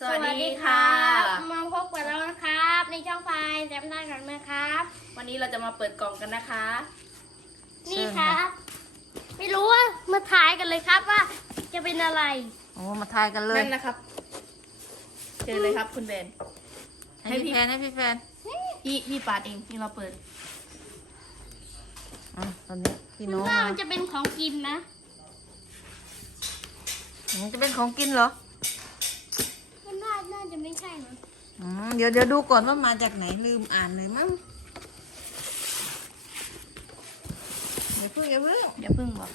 สวัสดีค่ะ มาพบกับเรานะครับ ในช่องไฟแซมได้กันไหมครับ วันนี้เราจะมาเปิดกล่องกันนะคะ นี่ครับ ไม่รู้ว่ามาถ่ายกันเลยครับว่า จะเป็นอะไรโอ้มาทายกันเลยนั่นนะครับเจอเลยครับคุณเบนให้พี่แฟนให้พี่แฟนพี่พี่ปาดเองที่เราเปิดอะตอนนี้พี่มันน้องว่ามามันจะเป็นของกินนะมันจะเป็นของกินเหรอมันว่าน่า จะไม่ใช่นะอืมเดี๋ยวเดี๋ยวดูก่อนว่ามาจากไหนลืมอ่านเลยมั้งอย่าเพิ่งอย่าเพิ่งอย่าเพิ่งบอก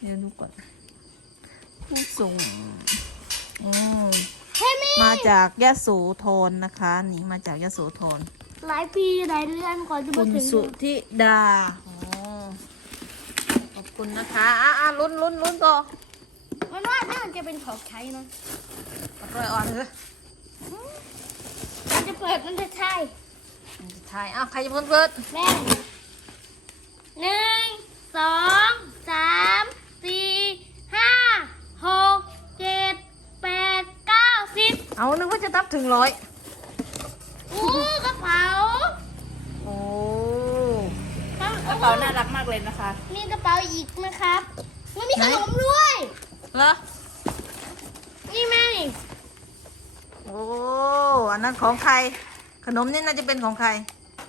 เดี๋ยวดูก่อน ผู้ส่งอืมเฮ้ยมีมาจากยะโสธรนะคะนี่มาจากยะโสธรหลายปีหลายเดือนก่อนจะคุมาณถึงสุธิดาโอ้ขอบคุณนะคะอะอะลุ้นลุ้นลุ้นต่อ มันว่าน่าจะเป็นของใช้นะ เอาตัวอ่อนเลยมันจะเปิดมันจะใช่มันจะทายอ้าวใครจะพ้นเปิดแม่หนึ่งสองสามสี่ห้าหกเจ็ดแปดเก้าสิบเอานึกว่าจะนับถึงร้อยอู้กระเป๋าโอ้กระเป๋าน่ารักมากเลยนะคะ มีกระเป๋าอีกนะครับมันมีขนมด้วยเหรอ นี่แม่นี่ โอ้ อันนั้นของใคร ขนมนี่น่าจะเป็นของใคร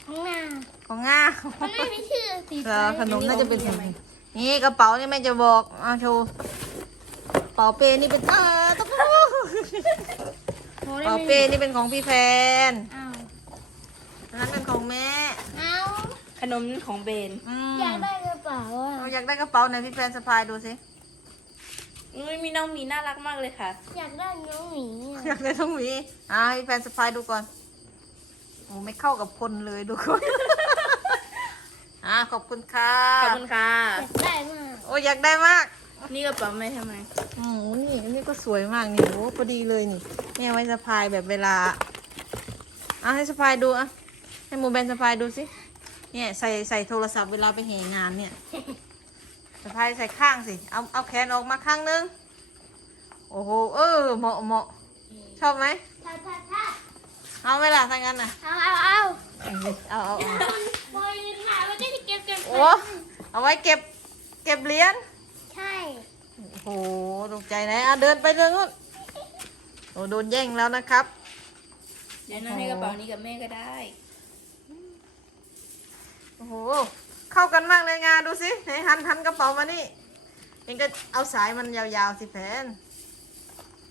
ข้างหน้าของง่ามันไม่มีชื่อสีเหรอขนมน่าจะเป็นของใครนี่กระเป๋านี่แม่จะบอกอะโชว์กระเป๋าเป้นี่เป็นเออตุ๊กตุ๊กกระเป๋าเป้นี่เป็นของพี่แฟนอ้าวอันนั้นเป็นของแม่ อ้าวขนมของเบนอืมอยากได้กระเป๋าอะ เราอยากได้กระเป๋าไหนพี่แฟนสะพายดูสิ อุ้ยมีน้องหมีน่ารักมากเลยค่ะ อยากได้น้องหมีอะอยากได้ต้องมีอะให้พี่แฟนสะพายดูก่อนโอ้ไม่เข้ากับคนเลยดูคนอะขอบคุณค่ะขอบคุณค่ะ อยากได้มากโอ้อยากได้มากนี่กระเป๋าไม่ทำไมโอ้โหนี่อันนี้ก็สวยมากนี่โอ้พอดีเลยนี่นี่เอาไว้สะพายแบบเวลาอะให้สะพายดูอะให้หมูแบนสะพายดูสิเนี่ยใส่ใส่โทรศัพท์เวลาไปเหงานเนี่ย สะพายใส่ข้างสิ เอาเอาแขนออกมาข้างนึง โอ้โห เออ เหมาะเหมาะชอบไหมถ้าถ้าถ้าเอาไหมล่ะถ้างั้นน่ะ เอาเอาเอาเอาเอาเอาปล่อยมาแล้วก็จะเก็บเก็บโอ้เอาไว้เก็บ เก็บเหรียญ ใช่ โอ้โหตกใจไหนอะเดินไปเดินนู้นโอ้โดนแย่งแล้วนะครับ เดี๋ยวน้องให้กระเป๋านี้กับแม่ก็ได้ โอ้โห เข้ากันมากเลยงาดูสิไหนหันหันกระเป๋ามานี่เองก็เอาสายมันยาวๆสิแฟน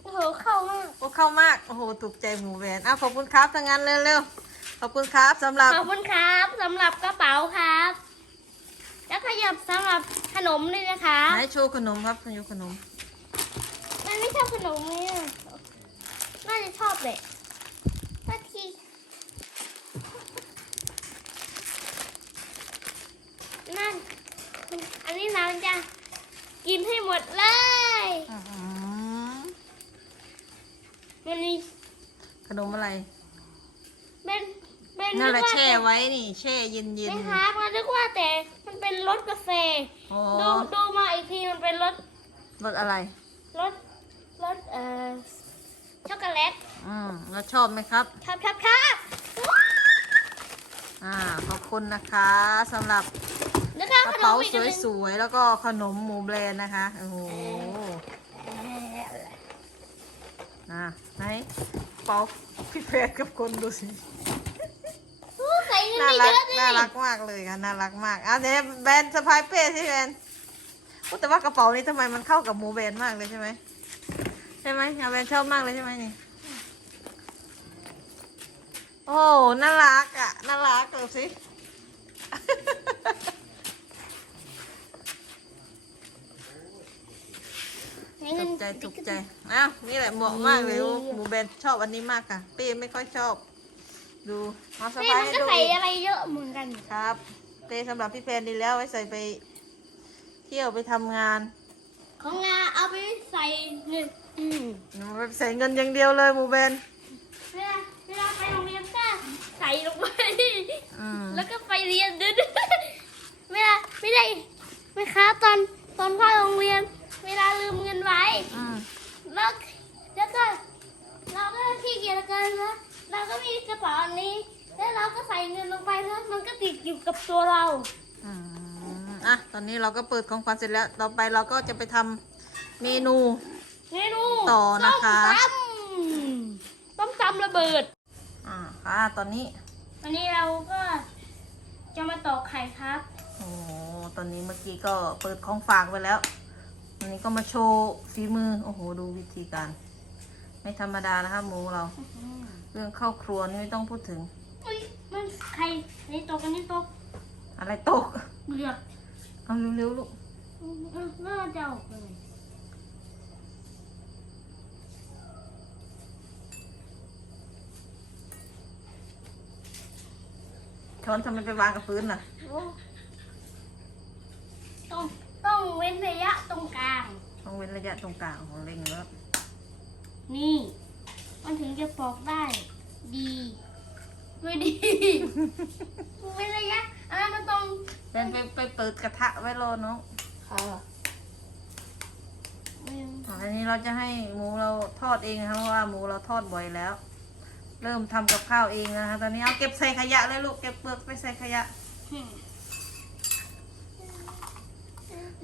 โอ้โหเข้ามากโอ้เข้ามากโอ้โหถูกใจหมูแหวนอ้าวขอบคุณครับทั้งนั้นเร็วๆขอบคุณครับสำหรับขอบคุณครับสำหรับกระเป๋าครับ แล้วขยับสำหรับขนมด้วยนะคะไหนโชว์ขนมครับโชว์ขนม มันไม่ชอบขนมเนี่ยน่าจะชอบแหละนาทีนั่นมันอันนี้เราจะกินให้หมดเลย อื้อหือ มันมี ขนมอะไร เป็นเป็น นั่นแหละ ก ว่าแช่ไว้นี่ แช่เย็นไม่ครับมันนึกว่าแต่มันเป็นรสกาแฟๆโอ้ดูดูมาอีกทีมันเป็นรสรสอะไร รสรสเอ่อช็อกโกแลตอืมแล้วชอบไหมครับ ครับครับครับอ่า ขอบคุณนะคะสำหรับแล้วก็กขระนเป๋ามอีกอันหนึ่งสวยๆ แล้วก็ขนมหมูแบรนด์นะคะ โอ้โหอะไหนกระเป๋าพี่แฟนกับคนดูสิอู้ใส่เงิ นน่าไม่รักเยอะเลยน่ารักมากเลยค่ะน่ารักมากอะเดี๋ยวแบรนด์สะพายเป้สิแบรนด์โอ้แต่ว่ากระเป๋านี้ทำไมมันเข้ากับหมูแบรนด์มากเลยใช่ไหมใช่ไหมอาแบรนด์ชอบมากเลยใช่ไหมนี่โอ้น่ารักอะน่ารักดูสิใส่ถูเงินกใจถูกใจอ้าวนี่แหละเหมาะมากเลยหมูแบรนด์ชอบอันนี้มากค่ะเป้ไม่ค่อยชอบ ดูมาสนี่บายมันให้ก็ดูใส่อีกอะไรเยอะเหมือนกัน ครับเป้สำหรับพี่แฟนดีแล้วไว้ใส่ไป เที่ยวไปทำงานของงาเอาไปใส่เงินอืมไปใส่เงินอย่างเดียวเลยหมูแบรนด์เวลาเวลาไปโรงเรียนก็ใส่ลงไป อืมแล้วก็ไปเรียนดึดเวลาไม่ได้ไม่ค้าตอนตอนเข้าโรงเรียน เวลาลืมเงินไว้ อืมแล้วแล้วก็เราก็ มีกระเป๋าอันนี้ แล้วเราก็ใส่เงินลงไปแล้วมันก็ติดอยู่กับตัวเรา อืมอะตอนนี้เราก็เปิดของขวัญเสร็จแล้ว ต่อไปเราก็จะไปทำเมนู เมนูต่อนะคะ ต้มตำต้มตำระเบิด อ่าค่ะตอนนี้วันนี้เราก็จะมาตอกไข่ครับ โอ้ตอนนี้เมื่อกี้ก็เปิดของฝากไปแล้ววันนี้ก็มาโชว์ฝีมือ โอ้โห ดูวิธีการ ไม่ธรรมดานะคะหมูเราเรื่องเข้าครัวนี่ไม่ต้องพูดถึง อุ้ยมันไข่อันนี้ตกอันนี้ตกอะไรตกเบือกเอาเร็วๆลูกอืมอืมน่าจะออกเลยช้อนทำไมไปวางกับพื้นล่ะโอ้ต้องต้องเว้นระยะตรงกลาง ต้องเว้นระยะตรงกลางของเล็งแล้ว นี่ มันถึงจะปอกได้ ดี ไม่ดีเว้นระยะอันนั้นมันตรงเป็นไปไปเปิดกระทะไว้รอน้องค่ะอ่าอันนี้เราจะให้หมูเราทอดเองนะคะเพราะว่าหมูเราทอดบ่อยแล้ว เริ่มทำกับข้าวเองแล้วนะคะตอนนี้เอาเก็บใส่ขยะเลยลูกเก็บเปลือกไปใส่ขยะ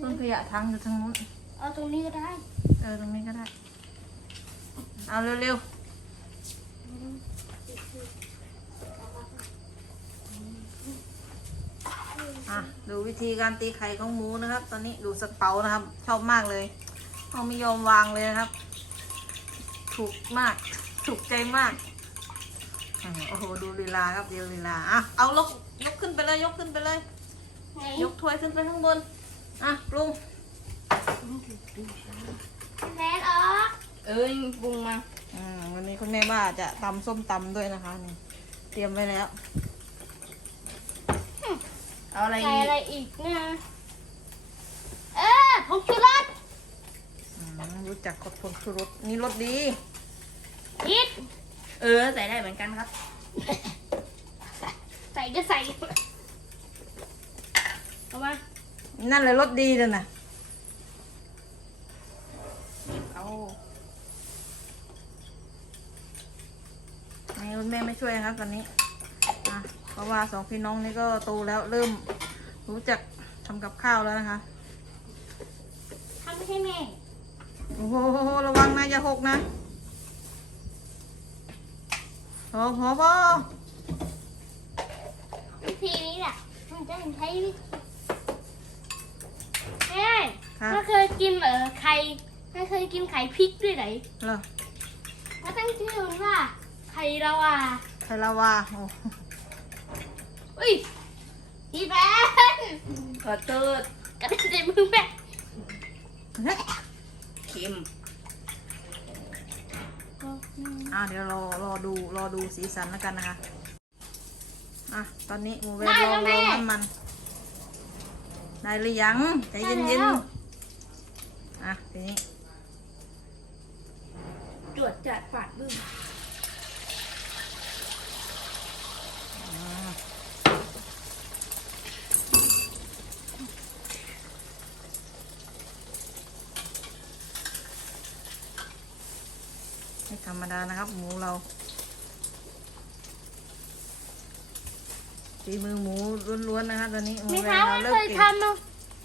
ต้นขยะทั้งอยู่ทางนู้นเอาตรงนี้ก็ได้ เออตรงนี้ก็ได้ เอาเร็วๆ อะดูวิธีการตีไข่ของหมูนะครับ ตอนนี้ดูสกเปานะครับ ชอบมากเลยเขาไม่ยอมวางเลยนะครับ ถูกมาก ถูกใจมากอะโอ้โหดูลีลาครับเดียวลีลาอะเอาลกยกขึ้นไปเลยยกขึ้นไปเลยไหนยกถ้วยขึ้นไปข้างบนอะปรุงแลนออกเอ้ยปรุงมาอ่า วันนี้คุณแม่ว่าจะตำส้มตำด้วยนะคะนี่เตรียมไว้แล้ว เอาอะไรใส่อีกอะไรอีกเนี่ยเออผงชูรสอืมรู้จักกดผงชูรสนี่รสดีพิษเออใส่ได้เหมือนกันครับ ใส่ก็ใส่เอามานั่นเลยรสดีเลยนะเอา คุณแม่ไม่ช่วยนะครับตอนนี้อะเพราะว่าสองพี่น้องนี่ก็โตแล้วเริ่มรู้จักทำกับข้าวแล้วนะคะทำไม่ใช่แม่โอ้โหระวังนะอย่าหกนะพอพอพอวิธีนี้แหละมันจะใช้วิธีแม่ค่ะไม่เคยกินเออไข่ไม่เคยกินไข่พริกด้วยไหนเหรอ ก็ตั้งชื่อมันว่า ไข่ละวาไข่ลาวาโอ้อุ้ยพี่แบนขอโทษกระเด็นใส่มือแบนเฮ้ยเค็มอะเดี๋ยวรอรอดูรอดูสีสันแล้วกันนะคะ อะ ตอนนี้หมูเวรรอรอน้ำมัน ได้หรือยังใจเย็นๆ อะ ทีนี้จวดจัดฝาดบึ้ง ม่ธรรมดานะครับ หมูเราฝีมือหมูล้วนๆนะคะตอนนี้หมูแม่เวรค้าเราไม่เลิเคกยเก่งทำเนาะ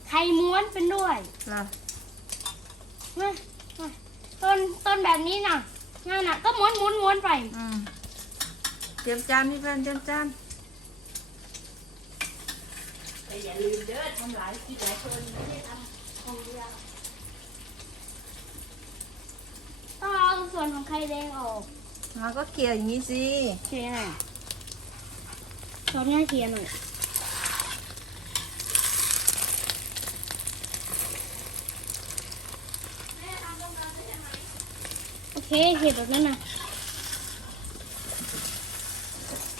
ไข่ม้วนเป็นด้วยเหรอมามาต้นต้นแบบนี้น่ะนั่นน่ะ ก็ม้วนม้วนม้วนไปอืมเตรียมจานพี่แฟนเตรียมจานแต่อย่าลืมเด้อทำหลายคิดหลายคนไม่ได้ทำคนเดียว ต้อง เอาส่วนไข่แดงออกมาก็เกี่ยอย่างนี้สิเขียนอะชอบง่ายเขียนหน่อยโอเคเห็ดแบบนั้นนะ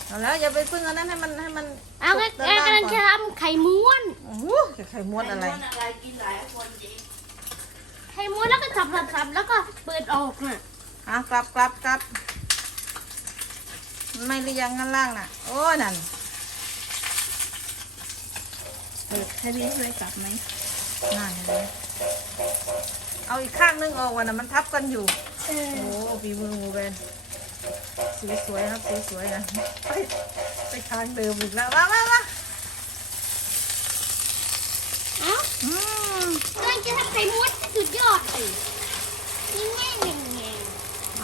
เอาแล้วอย่าไปพึ่งอันนั้นให้มันให้มันเอาก็สุกแกด้านกำลังจะก่อนทำไข่ม้วนโอ้โหไข่ม้วนอะไรม้วนอะไร กินหลายคนจริงไข่ม้วนแล้วก็สับสับสับแล้วก็เปิดออกน่ะ อะกลับกลับกลับไม่หรือยังข้างล่างน่ะ โอ้ยนั่นเออให้พี่ช่วยกลับไหมนั่นเลยเอาอีกข้างนึงออกวันน่ะมันทับกันอยู่เออโอ้ฝีมือหมูเบนสีสวยครับสีสวยนะไปไปทางเดิมอีกแล้วมามามาเอ้าอืมเดินจะทำไข่มุดสุดยอดเลยนี่แง่งแง่งแง่ง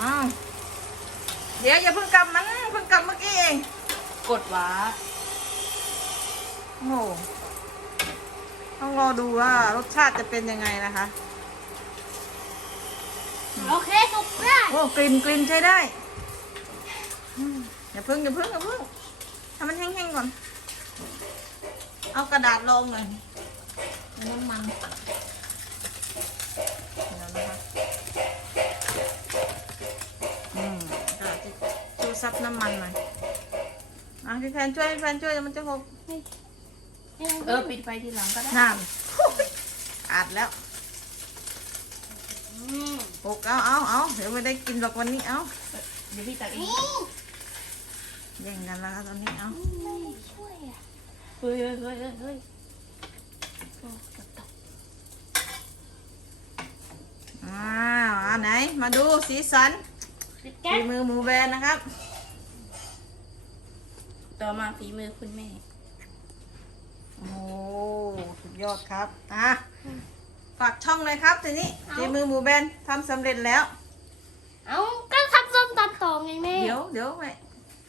อ้าวเดี๋ยวอย่าเพิ่งกลับมันเพิ่งกลับเมื่อกี้เอง กดว้าโอ้โหต้องรอดูว่ารสชาติจะเป็นยังไงนะคะ โอเคสุกได้โอ้กลิ่นกลิ่นใช้ได้อืมอย่าเพิ่งอย่าเพิ่งอย่าเพิ่งทำมันแห้งๆก่อน เอากระดาษรองหน่อยเอาน้ำมัน ซับน้ำมันหน่อยอะพี่แฟนช่วยพี่แฟนช่วยเดี๋ยวมันจะหกเออปิดไฟทีหลังก็ได้น้ำอาดแล้วอืมหกเอาเอาเอาเดี๋ยวไม่ได้กินหรอกวันนี้เอาเดี๋ยวพี่ตักเองนี่แย่งกันแล้วครับตอนนี้เอาไม่ช่วยอะเฮ้ยเฮ้ยเฮ้ยเฮ้ยเฮ้ยอ้าวอันไหนมาดูสีสันปิดแก๊ฝีสมือหมูแบรนด์นะครับ ต่อมาฝีมือคุณแม่ โอ้สุดยอดครับอะฝากช่องเลยครับทีนี้ฝีมือหมูแบรนด์ทำสำเร็จแล้ว เอาก็ทำส้มตำต่อไงแม่ เดี๋ยวเดี๋ยวแม่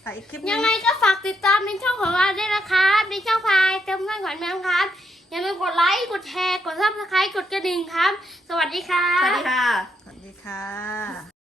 ถ่ายอีกคลิปหนึยังไงก็ฝากติดตามในช่องของเราด้วยนะครับในช่องพายเติมเงินขวัญแมวครับ อย่าลืมกดไลค์ กดแชร์ กดซับสไครต์กดกระดิ่งครับ สวัสดีครับสวัสดีค่ะ สวัสดีค่ะ